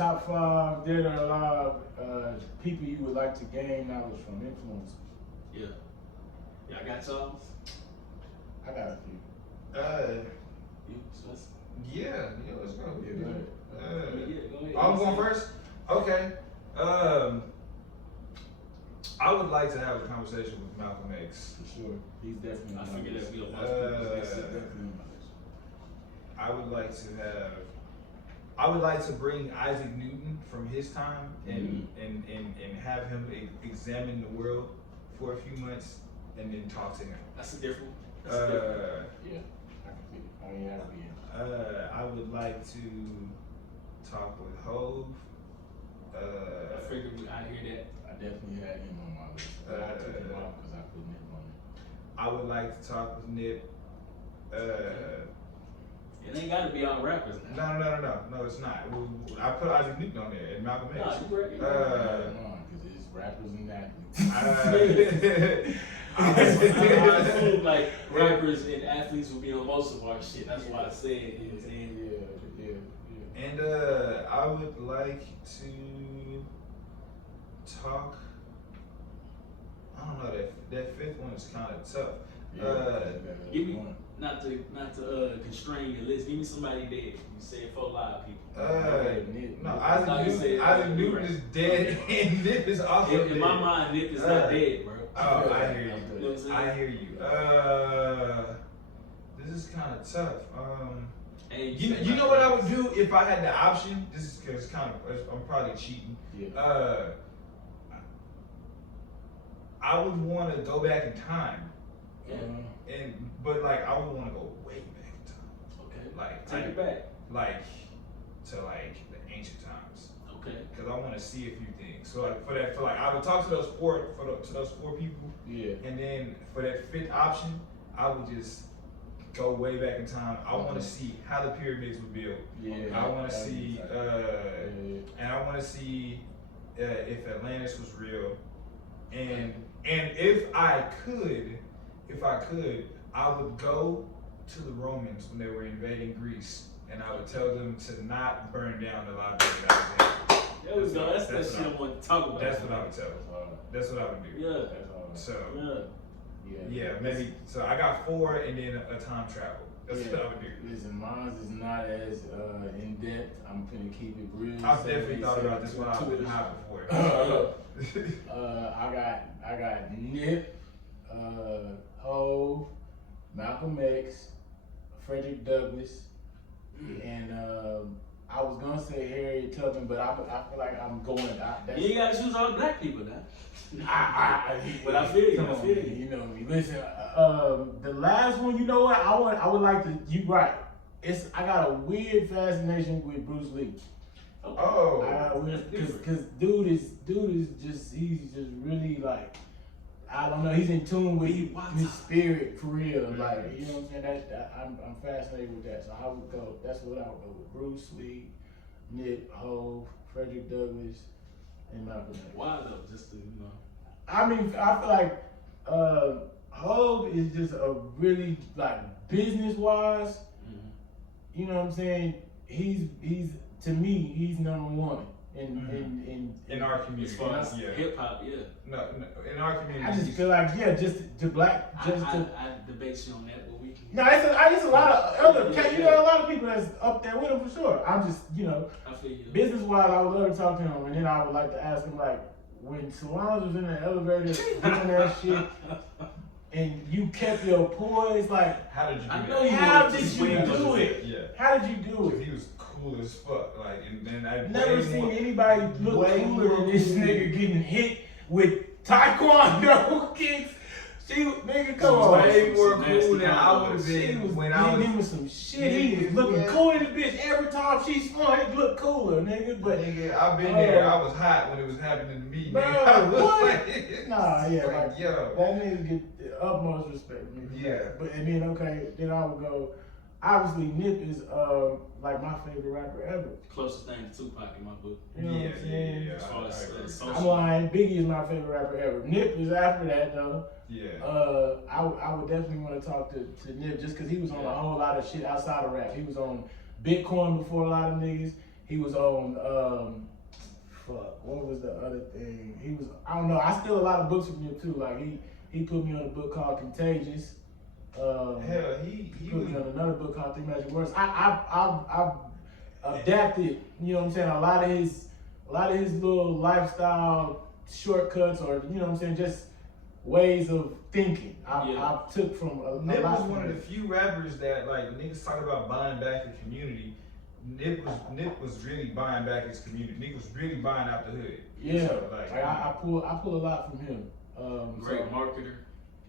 top 5. There are a lot of people you would like to gain knowledge from, influencers. Yeah. Yeah, I got y'all. I got a few. You, Spencer? Yeah, let's go. Yeah, go ahead. Go ahead. I'm going first? Okay. I would like to have a conversation with Malcolm X. For sure. He's definitely I on my figured list. that we don't watch He's people. definitely on my list. I would like to bring Isaac Newton from his time and have him examine the world for a few months and then talk to him. That's a different. That's a different. Yeah, I can see it. I mean, that'll be it. I would like to talk with Hove. I figured I hear that. I definitely had him on my list. But I took him off because I put Nip on it. I would like to talk with Nip. It ain't gotta be all rappers now. No, it's not. I put Isaac Newton on there and Malcolm X. No, you right. Because it's rappers and athletes. I assume like rappers and athletes will be on most of our shit. That's why I said it. Yeah. And I would like to talk. I don't know, that fifth one is kind of tough. Give me not to constrain your list. Give me somebody dead. You said 4 live people. No, Isaac Newton is dead, and Nip is also dead. In my mind, Nip is not dead, bro. Oh, I hear you. You know what I'm saying? I hear you. This is kind of tough. You know what I would do if I had the option? This is because I'm probably cheating. Yeah. I would want to go back in time. Yeah. But like I would want to go way back in time. Okay. Like take it back. Like to like the ancient times. Okay. Because I want to see a few things. So like I would talk to those four people. Yeah. And then for that fifth option, I would just go way back in time. I want to see how the pyramids were built. Yeah. I want to see, and I want to see if Atlantis was real, and if I could, I would go to the Romans when they were invading Greece, and I would tell them to not burn down the Library of Alexandria. There we go. That's that shit I want to talk about. That's what I would tell them. That's what I would do. Yeah. So. Yeah, maybe. So I got 4 and then a time travel. That's what I would do. Listen, mine is not as in depth. I'm gonna keep it real. I've definitely thought about this when I've been high before. I got Nip, Hove, Malcolm X, Frederick Douglass, and I was gonna say Harriet Tubman, but I feel like I'm going. You ain't gotta choose all black people now. But I feel you. You know me. Listen, the last one, you know what? I would like to. You right. I got a weird fascination with Bruce Lee. Oh. Because dude is just he's just really like, I don't know. He's in tune with his spirit for real. Like, you know what I'm saying? I'm fascinated with that. So I would go. That's what I would go with. Bruce Lee, Nip, Hove, Frederick Douglass, and Malcolm X. Why though? Just to I mean, I feel like Hove is just a really like business wise. You know what I'm saying? He's to me, he's number one in our community. As far as hip hop, yeah. No, in our community. I just feel like I debate you on that, but we can. No, it's a lot of other. You know, a lot of people that's up there with him for sure. I'm just, you know, I feel you. Business wise, I would love to talk to him, and then I would like to ask him like, when Solange was in the elevator doing that shit, and you kept your poise, like, how did you do I that? know you How wanted to did swing you on do the- it? Yeah. How did you do it? He was cool as fuck. Like, and then I Never seen anybody look way cooler more than this cool. nigga getting hit with taekwondo kicks. Nigga, come on. way more Some cool nasty than I would have She been was when I getting him was. with some shit. He was looking cooler than the bitch. Every time she swung, it looked cooler, nigga. But Nigga, I've been there. I was hot when it was happening to me. Bro, nigga. I was what? like, nah, yeah, like, yo. that nigga get the utmost respect. Nigga. Yeah. But and then then I would go. Obviously, Nip is like my favorite rapper ever. Closest thing to Tupac in my book. You know what I'm saying? As far as I'm social. lying. Biggie is my favorite rapper ever. Nip is after that though. Yeah. I would definitely want to talk to Nip just because he was on a whole lot of shit outside of rap. He was on Bitcoin before a lot of niggas. He was on what was the other thing? He was, I don't know. I steal a lot of books from him too. Like he put me on a book called Contagious. Hell, he put me on another book called Three Magic Words. I've adapted, you know what I'm saying, a lot of his little lifestyle shortcuts, or you know what I'm saying, just ways of thinking. I took from a Nip lot. was one of the few rappers that, like, niggas talk about buying back the community. Nip was really buying back his community. Niggas was really buying out the hood. Yeah, so, like, I pull a lot from him. Great marketer.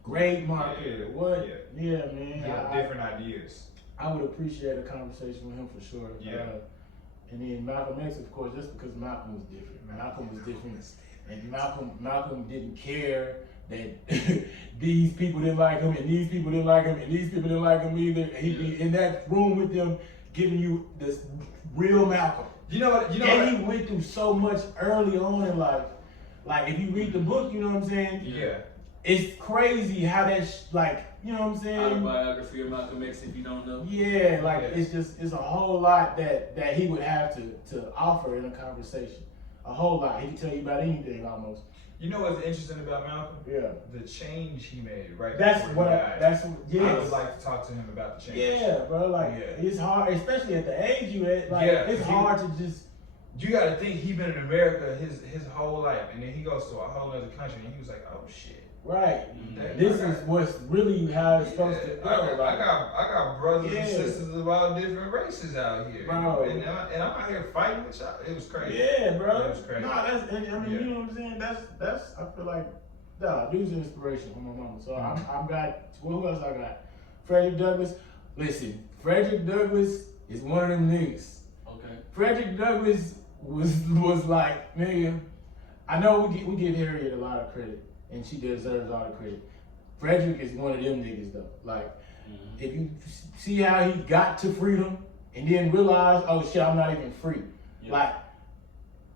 Great marketer. Yeah, what? Yeah, man. Yeah, different ideas. I would appreciate a conversation with him for sure. Yeah. And then Malcolm X, of course, just because Malcolm was different. Malcolm was different. And Malcolm didn't care that these people didn't like him, and these people didn't like him, and these people didn't like him either. He'd be in that room with them, giving you this real Malcolm. You know what? He went through so much early on in life. Like, if you read the book, you know what I'm saying? Yeah. It's crazy how that, you know what I'm saying? Autobiography of Malcolm X, if you don't know. Yeah, like, it's a whole lot that he would have to offer in a conversation. A whole lot. He can tell you about anything almost. You know what's interesting about Malcolm? Yeah. The change he made, right? Yes. I would like to talk to him about the change. Yeah, bro. Like, it's hard, especially at the age you at. Like, it's hard to just. You got to think he been in America his whole life, and then he goes to a whole other country, and he was like, oh shit. Right. This is what's really how it's supposed to go. I got brothers and sisters of all different races out here, bro. And I'm out here fighting with y'all. It was crazy. Yeah, bro. It was crazy. You know what I'm saying? That's I feel like, dude's an inspiration for my mama. So I've got, who else I got? Frederick Douglass. Listen, Frederick Douglass is one of them niggas. Okay. Frederick Douglass was like, nigga, I know we give Harriet a lot of credit, and she deserves all the credit. Frederick is one of them niggas though. Like, if you see how he got to freedom and then realized, oh shit, I'm not even free. Yeah. Like,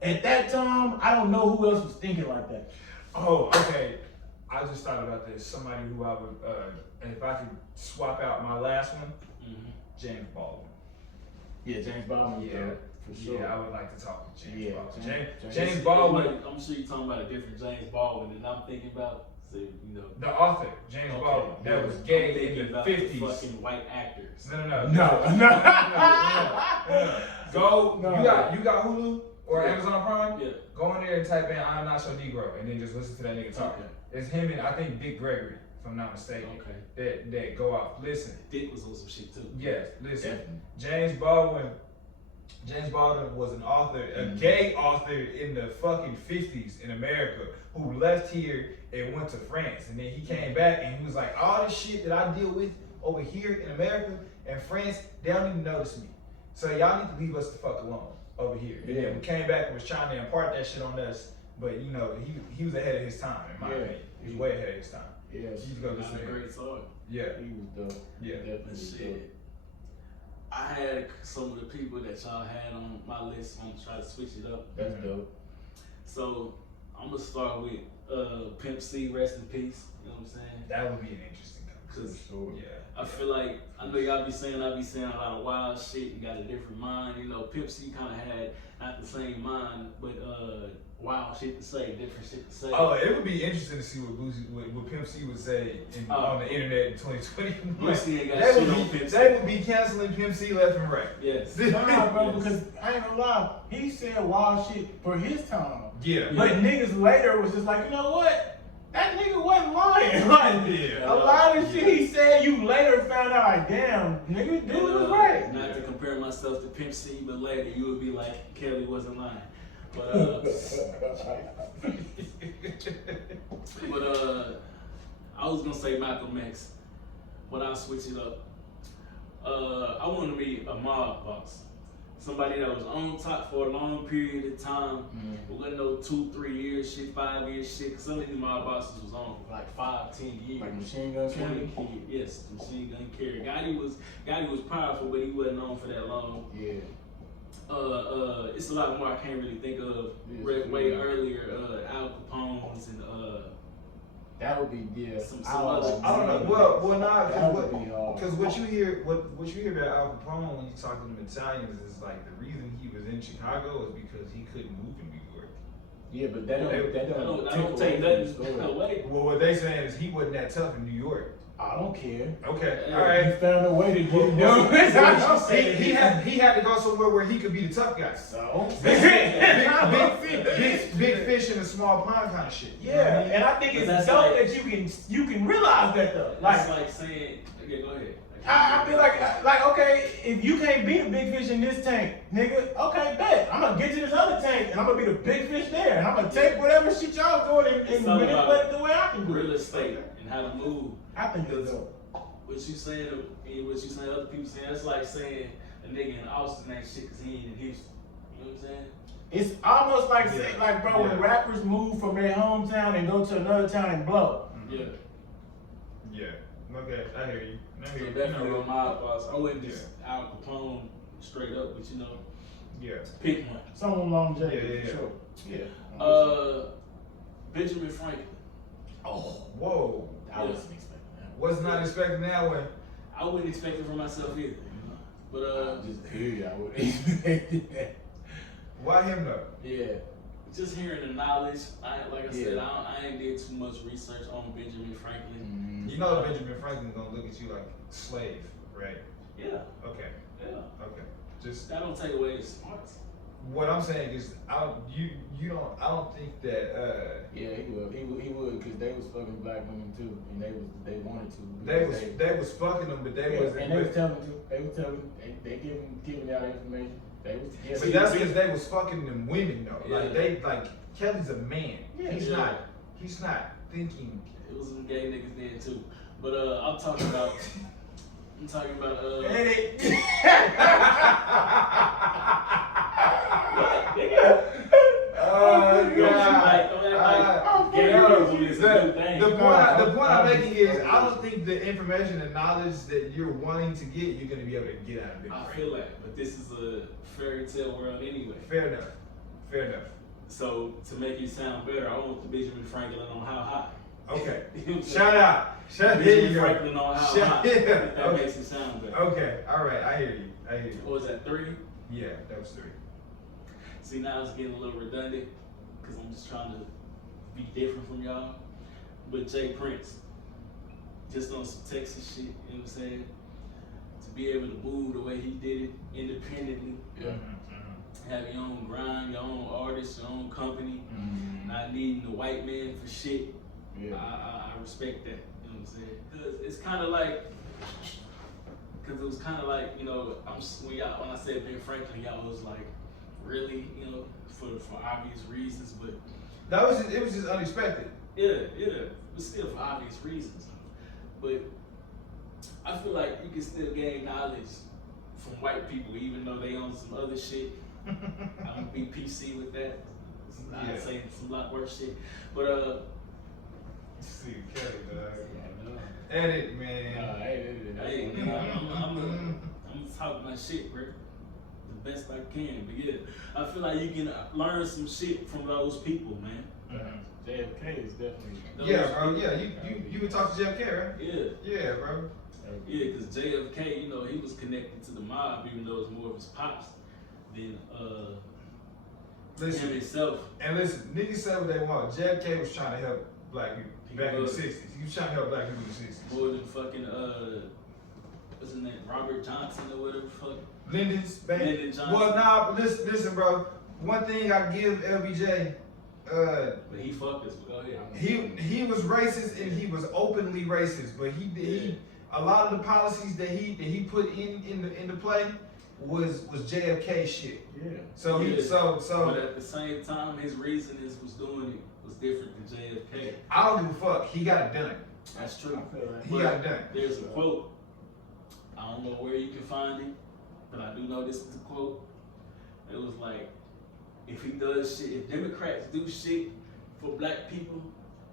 at that time, I don't know who else was thinking like that. Oh, okay. I just thought about this. Somebody who I would, if I could swap out my last one, James Baldwin. Yeah, James Baldwin. Yeah. For sure. Yeah, I would like to talk with James Baldwin. James Baldwin. I'm sure you're talking about a different James Baldwin than I'm thinking about. So, you know, the author, James Baldwin, that was gay in the 50s. The fucking white actors. No. Go. You got Hulu or Amazon Prime? Yeah. Go in there and type in "I'm Not Your Negro" and then just listen to that nigga talk. Okay. It's him and I think Dick Gregory, if I'm not mistaken. Okay. That go out. Listen. Dick was on some shit too. Yes. Listen. James Baldwin was an author, a gay author in the fucking 50s in America who left here and went to France. And then he came back and he was like, all this shit that I deal with over here in America and France, they don't even notice me. So y'all need to leave us the fuck alone over here. And then we came back and was trying to impart that shit on us. But you know, he was ahead of his time, in my opinion. He was way ahead of his time. Yeah. You just go listen to him. Great song. Yeah. He was dope. Yeah. Definitely shit. I had some of the people that y'all had on my list. I'm gonna try to switch it up. That's dope. So I'm gonna start with Pimp C, rest in peace. You know what I'm saying? That would be an interesting conversation. I feel like, I know y'all be saying I be saying a lot of wild shit. You got a different mind. You know, Pimp C kind of had not the same mind, but wild shit to say, different shit to say. Oh, it would be interesting to see what Pimp C would say on the internet in 2020. Boosie ain't got shit on Pimp C. They would be canceling Pimp C left and right. Yes. Nah, bro, because I ain't gonna lie, he said wild shit for his time. Yeah. But niggas later was just like, you know what? That nigga wasn't lying. Like, a lot of shit he said, you later found out, like, damn, nigga, dude was right. Not to compare myself to Pimp C, but later you would be like, Kelly wasn't lying. But I was gonna say Malcolm X, but I'll switch it up. I want to be a mob boss. Somebody that was on top for a long period of time. We're gonna know 2-3 years shit, 5 years shit. Cause some of these mob bosses was on for like 5-10 years. Like Machine Gun Kelly? Yes, Machine Gun Kelly. Gotti was powerful, but he wasn't on for that long. Yeah. It's a lot more I can't really think of. Way earlier, Al Capone's and that would be some other. I don't know. Well, not because what you hear about Al Capone when you talk to them Italians is like the reason he was in Chicago is because he couldn't move in New York. Yeah, but that don't take nothing away. Well, what they saying is he wasn't that tough in New York. I don't care. Okay, Yeah. all right. He found a way to get it done. He had to go somewhere where he could be the tough guy. So Big fish in a small pond kind of shit. You know what I yeah, mean? and I think But it's that's dope like- that you can realize that though. That's Like like saying, okay, go ahead. I feel like okay, if you can't be the big fish in this tank, nigga, okay, bet. I'm gonna get to this other tank and I'm gonna be the big fish there, and I'm gonna take whatever shit y'all doing and It's all manipulate about it the way I can do real it. estate and how to move. I think it's dope. What you saying, and what you saying, other people saying, that's like saying a nigga in Austin ain't shit because he ain't in Houston. You know what I'm saying? It's almost like Yeah. saying, like, bro, when Yeah. rappers move from their hometown and go to another town and blow. Yeah. Yeah. Okay, I hear you. I hear So you. definitely You on know, my advice. I wouldn't just Al Capone straight up, but you know, yeah. pick one. Someone longevity, Yeah, yeah, for yeah. sure. Yeah. Benjamin Franklin. Oh, Whoa. I wasn't expecting that. Was not expecting that one. I wouldn't expect it for myself either. You know? But Just hear you, I wouldn't expect that. Why him though? yeah, just hearing the knowledge. Like I said, Yeah. I ain't did too much research on Benjamin Franklin. You know Benjamin Franklin gonna look at you like slave, right? Yeah, Okay. yeah. Okay. Just That don't take away his smarts. what I'm saying is, I don't think that Yeah, he would, cause they was fucking black women too, and they wanted to. they was fucking them, but they Yeah, wasn't. and they was telling you, they giving out information. They was, yeah, But that's because they was fucking them women though. Yeah. Like Kelly's a man. Yeah. He's Yeah. not thinking. It was some gay niggas then too. But I'm talking about And it, what, nigga? Oh Don't you like gay people is a new thing. The point I'm I'm making is, just- I don't think the information and knowledge that you're wanting to get, you're gonna be able to get out of it. I feel that, but this is a fairy tale world anyway. Fair enough. Fair enough. So to make it sound better, I want the Benjamin Franklin on how high. Okay. You know what I'm saying? Shout out. There Benjamin you go. Franklin on how Shout- high. yeah. If that Okay. makes it sound better. Okay. All right. I hear you. What was that, 3? Yeah, that was 3. See, now it's getting a little redundant because I'm just trying to be different from y'all. But Jay Prince, just on some Texas shit, you know what I'm saying? To be able to move the way he did it independently, yeah. have your own grind, your own artist, your own company, Mm-hmm. not needing the white man for shit. Yeah. I respect that, you know what I'm saying? Because it's kind of like, because it was kind of like, you know, when I said Ben Franklin, y'all was like, really, you know, for obvious reasons, but It was just unexpected. yeah, but still for obvious reasons. But I feel like you can still gain knowledge from white people, even though they own some other shit. I'm gonna be PC with that. I'm Yeah. not saying some lot worse shit, but See, Kelly, yeah, no. edit, man. Hey, I'm talking my shit, bro. The best I can. But yeah, I feel like you can learn some shit from those people, man. JFK is definitely. Yeah, bro. Yeah, you would talk to JFK, right? Yeah. Yeah, bro. Yeah, because JFK, you know, he was connected to the mob, even though it's more of his pops than him Listen, himself. and listen, niggas say what they want. JFK was trying to help black people He back in the was. 60s. He was trying to help black people in the 60s. More than fucking what's his name, Robert Johnson or whatever the fuck. Lyndon's back. Lyndon Johnson. Well, nah, but listen, bro. One thing I give LBJ, But he fucked us. But go ahead. he was racist and he was openly racist, but he a lot of the policies that he put in the play was JFK shit. Yeah. So Yeah. he so But at the same time, his reasoning was doing it was different than JFK. I don't give a fuck. He got it done. That's true. I feel like. He got it done. There's a quote. I don't know where you can find it, but I do know this is a quote. It was like, if he does shit, if Democrats do shit for black people,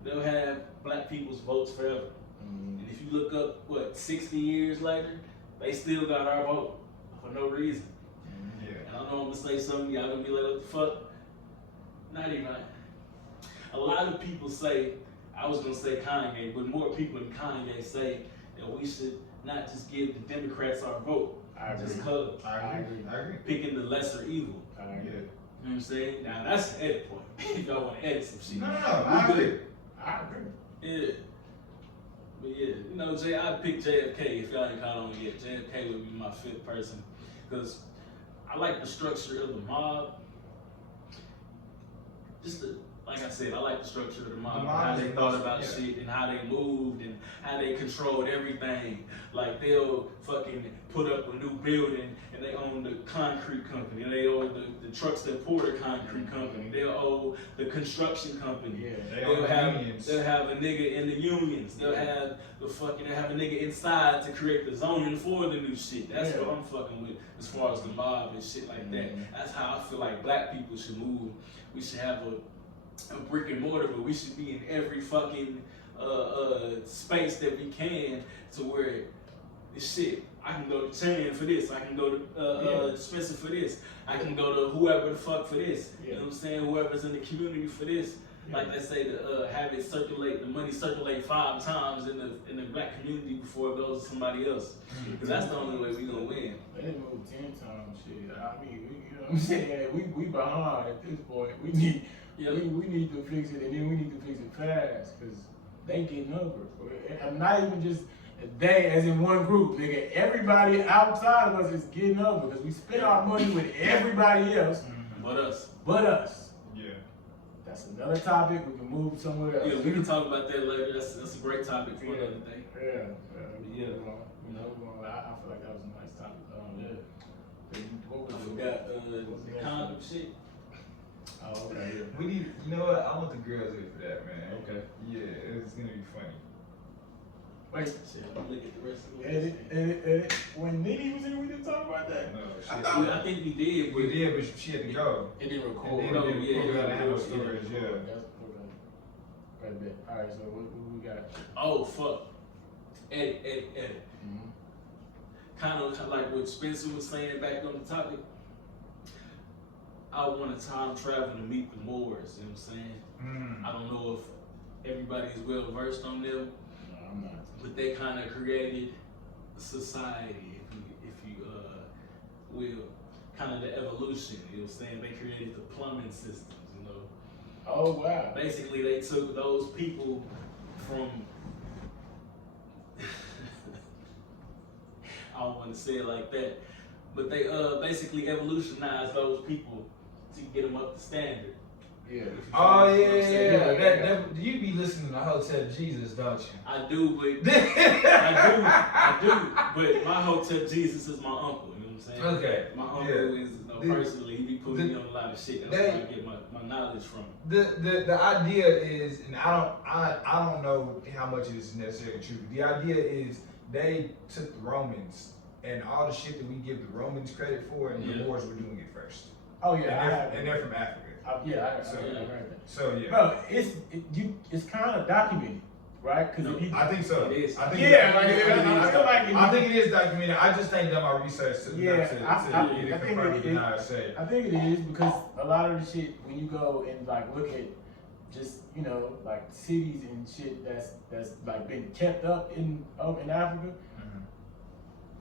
they'll have black people's votes forever. Mm-hmm. And if you look up, 60 years later, they still got our vote for no reason. Yeah. And I know I'm gonna say something, y'all gonna be like, what the fuck? Not even. A lot of people say, I was gonna say Kanye, but more people than Kanye say that we should not just give the Democrats our vote. I agree. Just cause I agree. picking the lesser evil. Yeah. You know what I'm saying? Now that's the edit point. If y'all want to edit some shit. No, I we agree. good. I agree. Yeah. But yeah, you know, I'd pick JFK if y'all ain't caught on yet. JFK would be my fifth person. Because I like the structure of the mob. Like I said, I like the structure of the mob. The mob How is they the thought most- about yeah. shit and how they moved and how they controlled everything. Like they'll fucking put up a new building and they own the concrete company. They own the trucks that pour the concrete company. They'll own the construction company. Yeah. They own the unions. They'll have a nigga in the unions. They'll have they'll have a nigga inside to create the zoning for the new shit. That's Yeah. what I'm fucking with as far as the mob and shit like that. Mhm. That's how I feel like black people should move. We should have a brick and mortar, but we should be in every fucking space that we can to where this shit. I can go to Chan for this. I can go to Spencer for this. I can go to whoever the fuck for this. You know what I'm saying? Whoever's in the community for this. Yeah. Like they say, to have it circulate, the money circulate 5 times in the black community before it goes to somebody else. Because that's the only way we gonna win. They didn't move 10 times, shit. I mean, you know what I'm saying? We behind at this point. We need to fix it, and then we need to fix it fast, because they getting over. I'm not even just they, as in one group, nigga. Everybody outside of us is getting over, because we spend our money with everybody else, But us. but us. Yeah. That's another topic. We can move somewhere else. Yeah, we can talk about that later. That's a great topic for another day. Yeah. Yeah. You know, I feel like that was a nice topic. What was I it? forgot What was the next condom one? shit. Oh, okay. Yeah. We need, you know what? I want the girls in for that, man. Okay. Yeah, it's gonna be funny. Wait. Shit, I'm look at the rest of Edit. When Nitty was here, we didn't talk about that. No, shit. I think we did. We did, but she had to go. It didn't record. And then No, it didn't yeah, record, it gotta handle didn't record, storage, yeah. That's okay. Right there. All right. So what we got? Oh fuck. Edit. Mm-hmm. Kind of like what Spencer was saying back on the topic. I want to time travel to meet the Moors. You know what I'm saying? I don't know if everybody's well versed on them, No, I'm not. but they kind of created society, if you will, kind of the evolution. You know what I'm saying? They created the plumbing systems. You know. Oh wow. Basically, they took those people from. I don't want to say it like that, but they basically evolutionized those people to get them up to standard. Yeah. Oh You know what I'm saying? yeah. You be listening to Hotel Jesus, don't you? I do, but I do, but my Hotel Jesus is my uncle. You know what I'm saying? Okay. My uncle Yeah. is personally, he be putting me on a lot of shit. That's where I get my knowledge from. The idea is, and I don't know how much is necessarily true. The idea is they took the Romans and all the shit that we give the Romans credit for, and the Moors were doing it first. Oh yeah. And they're from Africa. Yeah, I So, heard that. So yeah. Bro, it's kind of documented, right? Because if you, I think so. It is. I think Yeah, I feel like I it is documented. I just ain't done my research to Yeah, to I either think confirm or it- deny or say. I think it is, because a lot of the shit, when you go and like look at just, you know, like cities and shit that's like been kept up in Africa.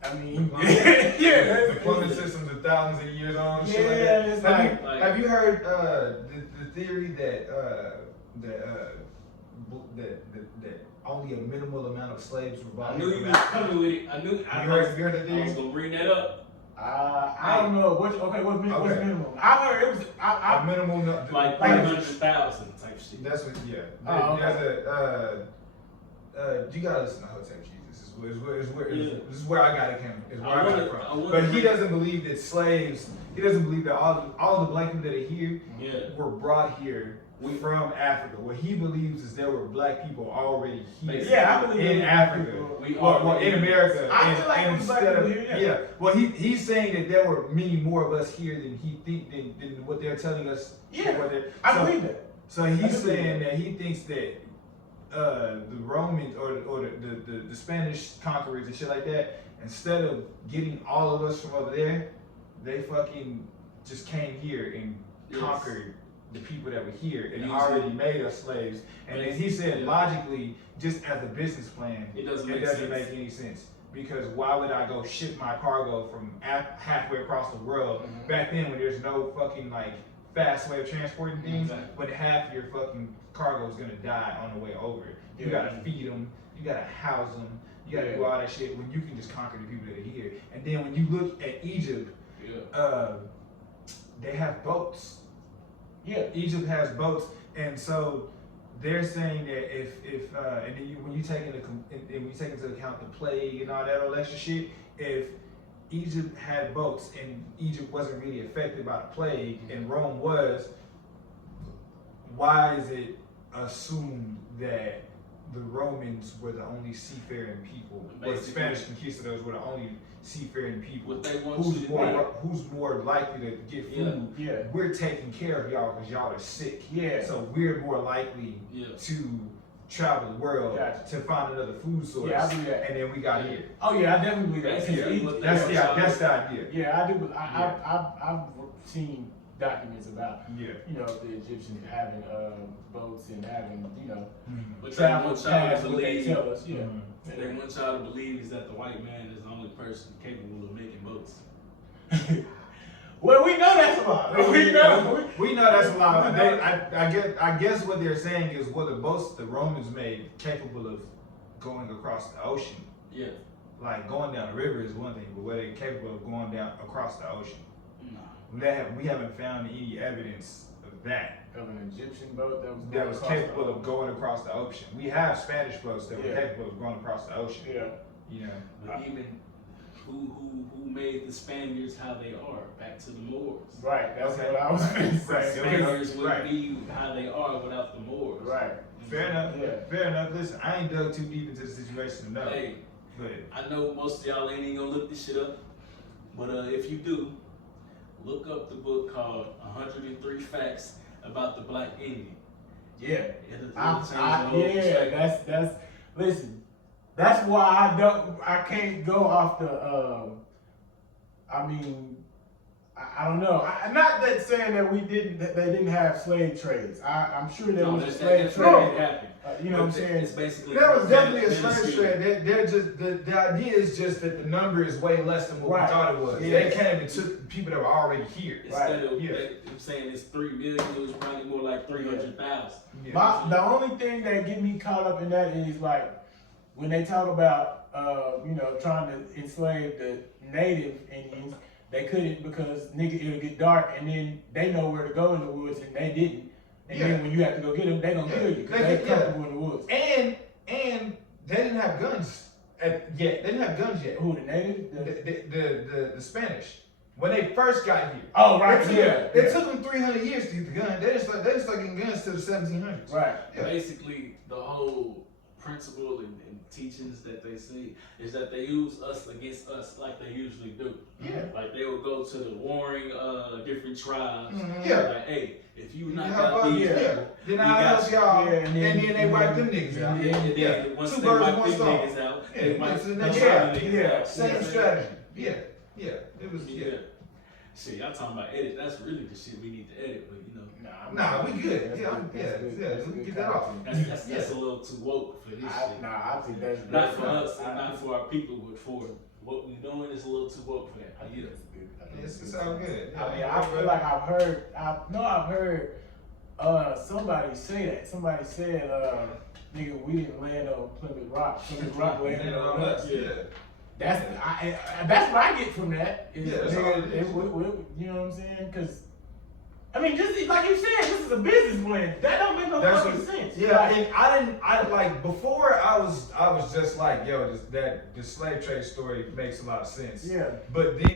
I mean, The plumbing systems are thousands of years old. And shit like Yeah, that. it's Have you heard the theory that that only a minimal amount of slaves were bought? I knew you was coming with it. I knew. You heard the I was theory? gonna bring that up. I don't know what's minimum. I heard it was A minimal, Like 300,000 type shit. That's what. Yeah. Oh, okay. There's you gotta listen to Hotel Jesus. Yeah. This is where I got it from. Is where I I got wanna- it I from. wanna But he bring- doesn't believe that slaves. He doesn't believe that all the black people that are here Yeah. were brought here from Africa. What he believes is there were black people already here. Yeah, I believe in that. Africa. We Well, are in America. I feel like we black people here, yeah. Well, he's saying that there were many more of us here than than what they're telling us. Yeah, What I believe that. So I he's do believe saying that he thinks that the Romans or the Spanish conquerors and shit like that, instead of getting all of us from over there, they fucking just came here and conquered the people that were here and already made us slaves. And then he said logically, just as a business plan, It doesn't make sense. make any sense. because why would I go ship my cargo from halfway across the world Mhm. back then when there's no fucking like fast way of transporting things, Exactly. when half your fucking cargo is gonna die on the way over. You Yeah. gotta feed them, you gotta house them, you gotta Yeah. do all that shit when you can just conquer the people that are here. And then when you look at Egypt, Yeah. they have boats. Yeah. Egypt has boats, and so they're saying that if and then when you take into account the plague and all that old extra shit, if Egypt had boats and Egypt wasn't really affected by the plague and Rome was, why is it assumed that the Romans were the only seafaring people, or the Basically- Spanish conquistadors were the only seafaring people? What they want you to do. Who's more likely to get food? Yeah. We're taking care of y'all because y'all are sick. Yeah. So we're more likely Yeah. to travel the world Gotcha. to find another food source. Yeah, I believe that. And then we got here. Oh yeah, I definitely believe that. Basically, Since what Egypt- they That's the idea. Yeah, I do. Yeah. I've seen documents about Yeah. the Egyptians having boats and having But they travel want y'all past to what they believe. tell us. Yeah. What they want y'all to believe is that the white man is the only person capable of making boats. Well, we know that's a lie. We know. We know that's a lie. We They, know. I guess what they're saying is what the boats the Romans made capable of going across the ocean. Yeah. Like going down the river is one thing, but were they capable of going down across the ocean? No. We haven't found any evidence of that. Of an Egyptian boat that was That was across capable the- of going across the ocean. We have Spanish boats that were Yeah. capable of going across the ocean. Yeah. You know. But even who made the Spaniards how they are? Back to the Moors. Right. That's Okay. what I was going to The say. Spaniards wouldn't Right. be how they are without the Moors. Right. Fair enough. Yeah. Fair enough. Listen, I ain't dug too deep into the situation to know. Hey, But I know most of y'all ain't even gonna look this shit up, but if you do, look up the book called 103 Facts About the Black Indian. Yeah. It'll change the whole Yeah. perspective. That's. Listen. That's why I can't go off the. I mean, I don't know. Not that saying that they didn't have slave trades. I'm sure there was a slave trade. That happened. You know what I'm saying? It's basically there was definitely a slave minuscule. trade. They're just the idea is just that the number is way less than what Right. we thought it was. Yeah. They came and took people that were already here. Instead of Yeah. I'm saying it's 3 million, it was probably more like 300,000. Yeah. The only thing that get me caught up in that is like when they talk about trying to enslave the native Indians, they couldn't because it'll get dark and then they know where to go in the woods and they didn't. And Yeah. then when you have to go get them, they gonna kill you because They- they yeah. comfortable in the woods. And they didn't have guns yet. They didn't have guns yet. Who the native? The Spanish when they first got here. Oh right, It took, yeah. It took them 300 years to get the gun. They didn't start getting guns till the 1700s. Right. Yeah. Basically, the whole principle and teachings that they see is that they use us against us like they usually do. Yeah. Like they will go to the warring different tribes. Mhm. Yeah. Like, hey, if you knock How out about- these yeah. people, Then you I got help you. y'all, Yeah, and then they wipe them niggas out. And then Yeah. once Two they birds, wipe one these stone. niggas out, Yeah, they wipe it's the the next other round. niggas Yeah. out. Same strategy. Yeah. It was Yeah. Shit, y'all talking about edit. That's really the shit we need to edit, but Nah, we good. That's Yeah, good. yeah, That's good. yeah, That's we can good get that off. content. that's a little too woke for this shit. I think that's Not for us and not for our people, but for what we're doing is a little too woke for that. I think that's good. I think It's that's all good. I mean, I feel like I've heard somebody say that. Somebody said, nigga, we didn't land on Plymouth Rock. Plymouth Rock landed on us. Yeah. That's what I get from that. Is, Yeah, that's nigga, all it is. you know what I'm saying? Because I mean, just like you said, this is a business plan. That don't make no That's fucking what- sense. Yeah, Like, and I like before I was just like, yo, the slave trade story makes a lot of sense. yeah. But then